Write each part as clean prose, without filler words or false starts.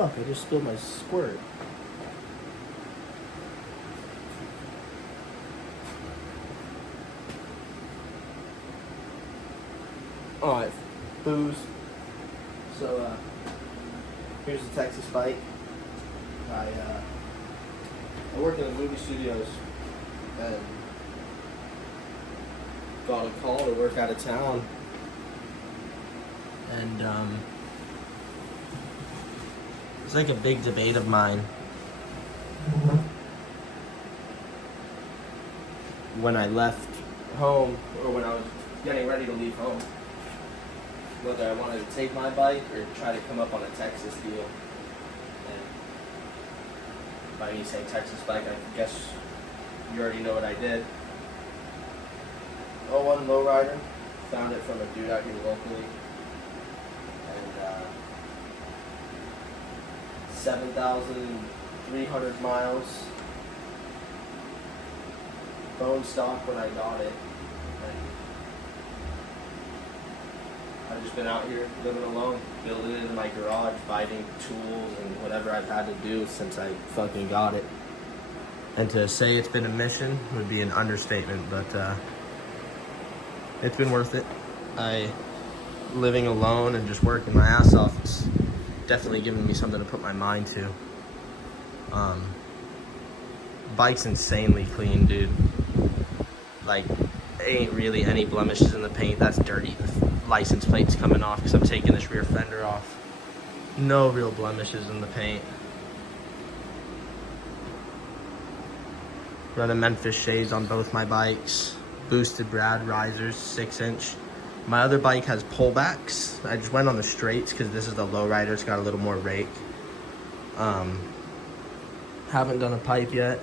fuck, I just spilled my squirt. Alright, booze. So, here's the Texas bike. I work in the movie studios and got a call to work out of town. And, it's like a big debate of mine. When I left home, or when I was getting ready to leave home, whether I wanted to take my bike or try to come up on a Texas deal. And by me saying Texas bike, I guess you already know what I did. 01 lowrider, found it from a dude out here locally. And 7,300 miles. Bone stock when I got it. And I've just been out here living alone, building it in my garage, buying tools and whatever I've had to do since I fucking got it. And to say it's been a mission would be an understatement, but it's been worth it. Living alone and just working my ass off, it's definitely giving me something to put my mind to. Bike's insanely clean, dude. Like, ain't really any blemishes in the paint. That's dirty. The license plate's coming off because I'm taking this rear fender off. No real blemishes in the paint. Running Memphis shades on both my bikes. Boosted Brad risers, 6-inch. My other bike has pullbacks. I just went on the straights because this is the lowrider. It's got a little more rake. Haven't done a pipe yet.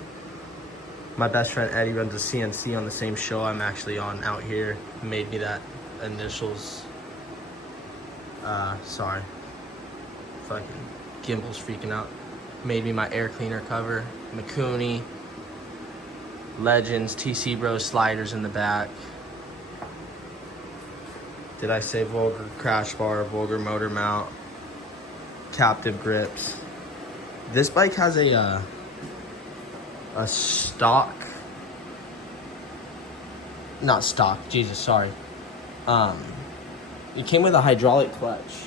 My best friend Eddie runs a CNC on the same show I'm actually on out here. He made me that initials. Sorry. Fucking gimbal's freaking out. Made me my air cleaner cover. Mikuni. Legends, TC Bros sliders in the back. Did I say Vulgar crash bar, Vulgar motor mount, captive grips. This bike has a stock, not stock, Jesus, sorry. It came with a hydraulic clutch.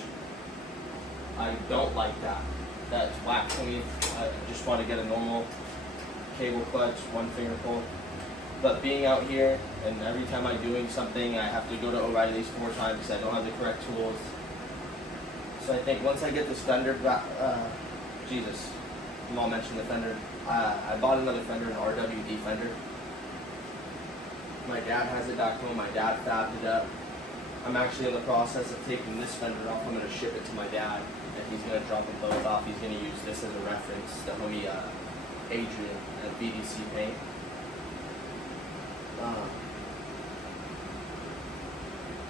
I don't like that. That's whack to me. I just want to get a normal cable clutch, one finger pull. But being out here, and every time I'm doing something, I have to go to O'Reilly at least 4 times because I don't have the correct tools. So I think once I get this fender back, Jesus, I'll mention the fender. I bought another fender, an RWD fender. My dad has it back home. My dad fabbed it up. I'm actually in the process of taking this fender off. I'm going to ship it to my dad, and he's going to drop them both off. He's going to use this as a reference. The homie Adrian at BDC Paint.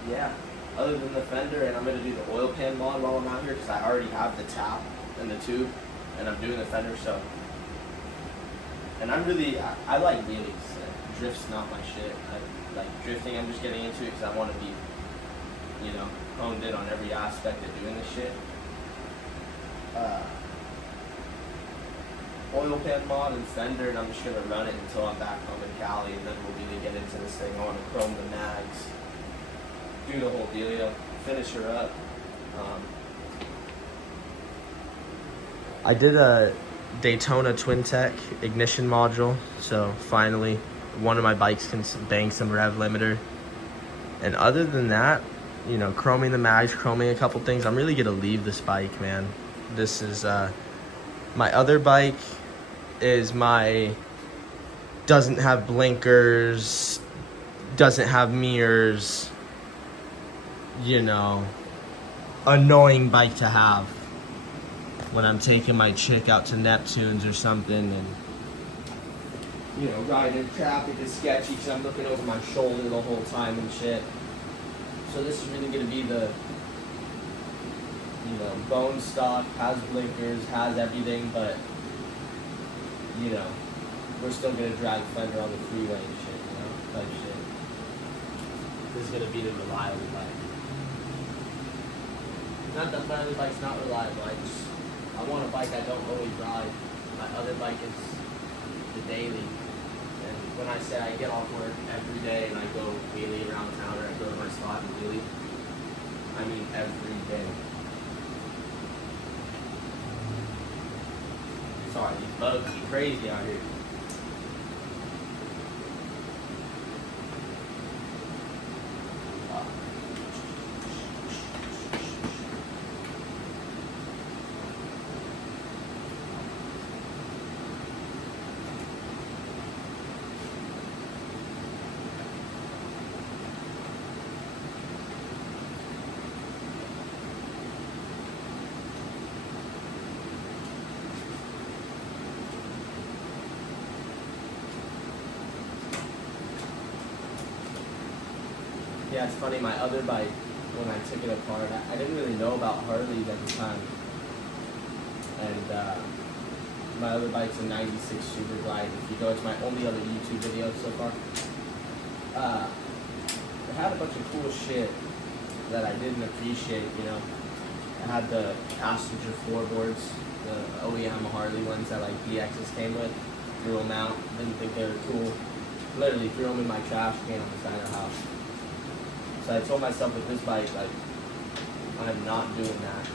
Yeah, other than the fender, and I'm going to do the oil pan mod while I'm out here because I already have the tap and the tube, and I'm doing the fender, so. And I'm really, I like wheelies. Drift's not my shit. I like drifting, I'm just getting into it because I want to be, you know, honed in on every aspect of doing this shit. Oil pan mod and fender, and I'm just going to run it until I'm back home in Cali, and then we'll be to get into this thing. I want to chrome the mags, do the whole deal, finish her up. I did a Daytona Twin Tech ignition module, so finally one of my bikes can bang some rev limiter. And other than that, you know, chroming the mags, chroming a couple things, I'm really going to leave this bike, man. This is, my other bike is doesn't have blinkers, doesn't have mirrors, you know, annoying bike to have when I'm taking my chick out to Neptune's or something, and, you know, riding in traffic is sketchy because I'm looking over my shoulder the whole time and shit. So this is really going to be the, you know, bone stock, has blinkers, has everything, but, you know, we're still going to drag fender on the freeway and shit, you know, type shit. This is going to be the reliable bike. Not that my other bike's not reliable, I want a bike I don't always ride. My other bike is the daily. And when I say I get off work every day and I go wheelie around town or I go to my spot and wheelie, I mean every day. Sorry, these bugs be crazy out here. Yeah, it's funny, my other bike, when I took it apart, I didn't really know about Harleys at the time. And my other bike's a 96 Super Glide. If you go, it's my only other YouTube video so far. It had a bunch of cool shit that I didn't appreciate, you know. It had the passenger floorboards, the OEM Harley ones that like DXs came with. Threw them out, didn't think they were cool. Literally threw them in my trash can on the side of the house. So I told myself with this bike, like, I'm not doing that.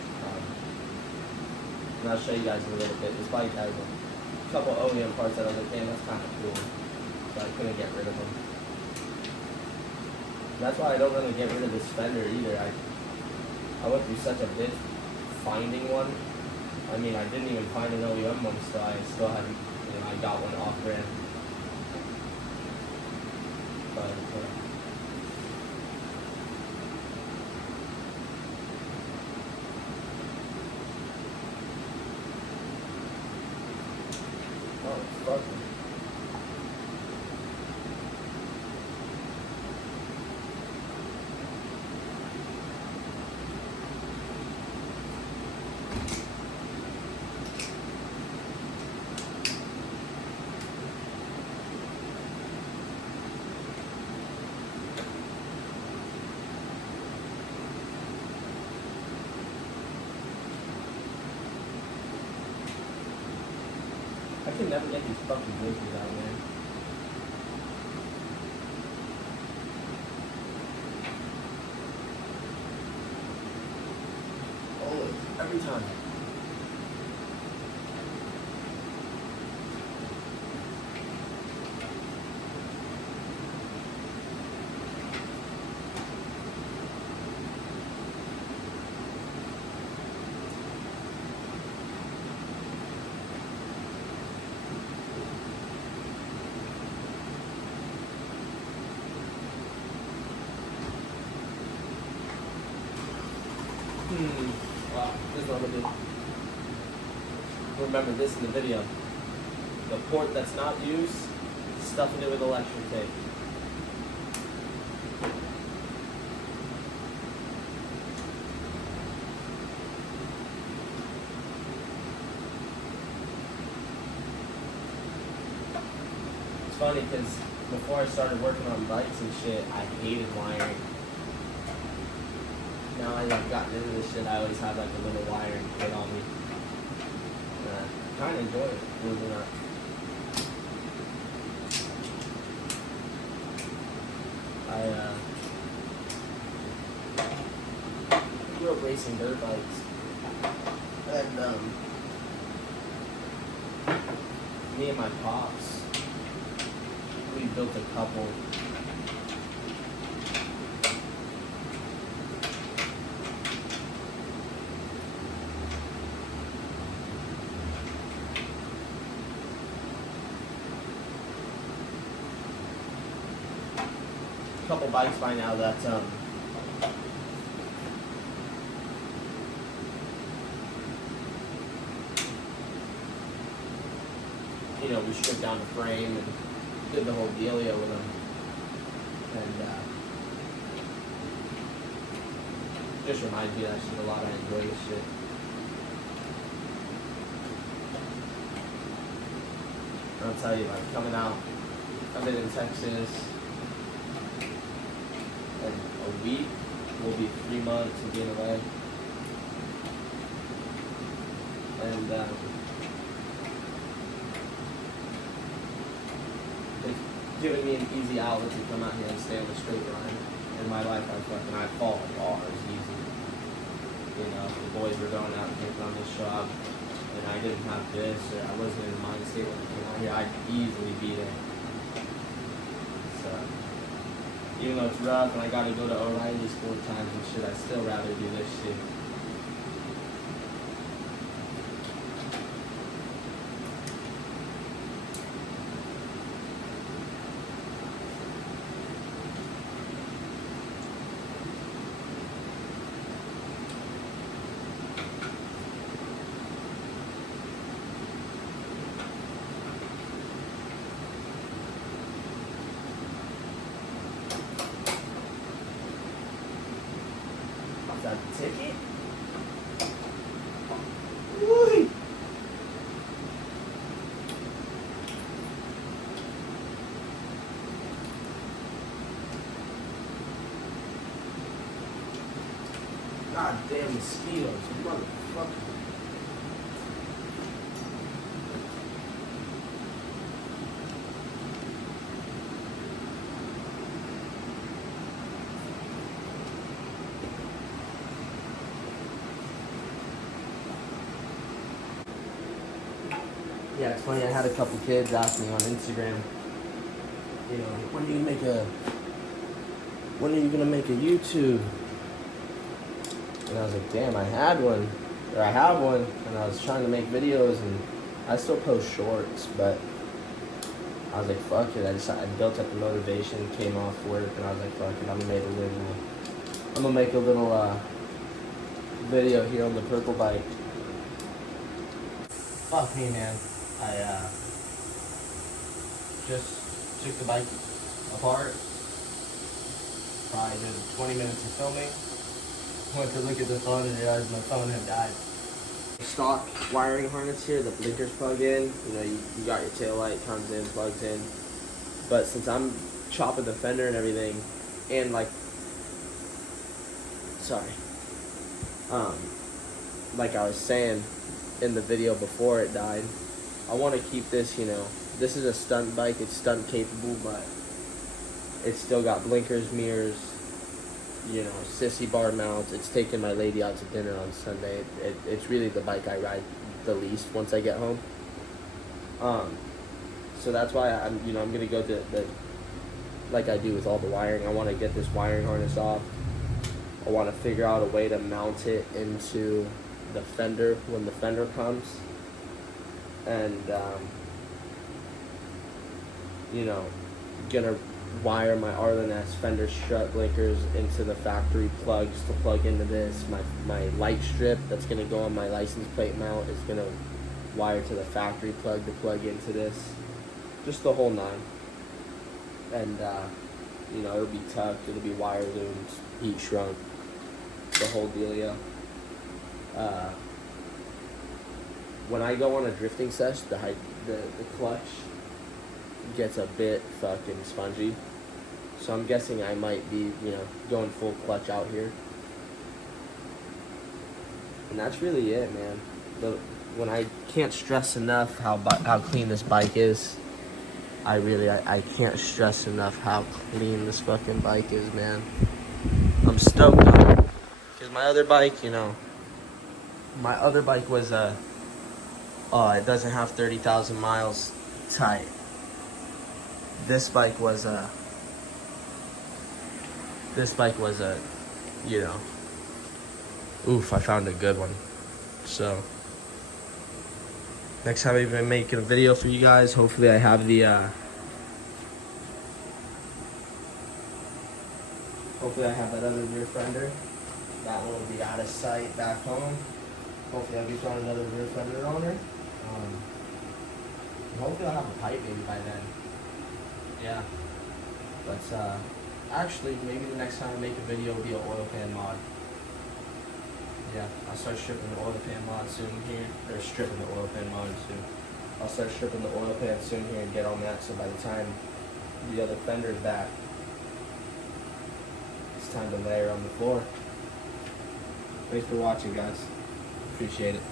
And I'll show you guys in a little bit. This bike has a couple OEM parts that I was like, damn, that's kind of cool. So I couldn't get rid of them. And that's why I don't really get rid of this fender either. I went through such a bit finding one. I mean, I didn't even find an OEM one, so I still hadn't, you know, I got one off brand. But, oh, it's fucking. I can never get these fucking blinkers out, man. Always. Every time. Wow, this is what I'm gonna do. Remember this in the video. The port that's not used, stuffing it with electric tape. It's funny because before I started working on bikes and shit, I hated wiring. Now I've gotten into this shit, I always have like a little wiring kit on me. I kind of enjoy it, believe it or not. I grew up racing dirt bikes. And me and my pops, we built a couple. Couple bikes by now that you know, we stripped down the frame and did the whole dealio with them, and just reminds me that shit a lot. I enjoy this shit. I'll tell you, like, coming out, I've been in Texas. In a week will be 3 months of being away. and it's giving me an easy outlet to come out here and stay on the straight line. In my life, I fall at bars easy. You know, if the boys were going out and taking on this shop, and I didn't have this, or I wasn't in the mind state when I came out here, I'd easily be there. So, even though it's rough and I got to go to O'Reilly's 4 times and shit, I'd still rather do this shit. That ticket? Woo! God damn mosquitoes, motherfucker. Yeah, it's funny. I had a couple kids ask me on Instagram, you know, when are you gonna make a YouTube? And I was like, damn, I have one, and I was trying to make videos, and I still post shorts, but I was like, fuck it. I built up the motivation, came off work, and I was like, fuck it. I'm gonna make a little video here on the purple bike. Fuck me, man. I just took the bike apart, probably did 20 minutes of filming, went to look at the phone and realized my phone had died. Stock wiring harness here, the blinkers plug in, you know, you got your tail light, comes in, plugs in, but since I'm chopping the fender and everything, and like I was saying in the video before it died, I want to keep this, you know, this is a stunt bike, it's stunt capable, but it's still got blinkers, mirrors, you know, sissy bar mounts. It's taking my lady out to dinner on Sunday. It's really the bike I ride the least once I get home. So that's why I'm gonna go to like I do with all the wiring. I want to get this wiring harness off. I want to figure out a way to mount it into the fender when the fender comes. And, you know, gonna wire my Arlen S fender strut blinkers into the factory plugs to plug into this. My light strip that's gonna go on my license plate mount is gonna wire to the factory plug to plug into this. Just the whole nine. And, you know, it'll be tucked, it'll be wire loomed, heat shrunk, the whole dealio. When I go on a drifting sesh, the clutch gets a bit fucking spongy. So I'm guessing I might be, you know, going full clutch out here. And that's really it, man. When I can't stress enough how clean this bike is. I can't stress enough how clean this fucking bike is, man. I'm stoked on it. Because my other bike, you know, was it doesn't have 30,000 miles tight. This bike was a, you know, oof, I found a good one. So, next time I'm even making a video for you guys, hopefully I have the, hopefully I have that other rear fender. That one will be out of sight back home. Hopefully I'll be throwing another rear fender on her. And hopefully I'll have a pipe maybe by then. Yeah. But actually, maybe the next time I make a video will be an oil pan mod. Yeah, I'll start stripping the oil pan mod soon here. Or stripping the oil pan mod soon. I'll start stripping the oil pan soon here and get on that, so by the time the other fender's back, it's time to layer on the floor. Thanks for watching, guys. Appreciate it.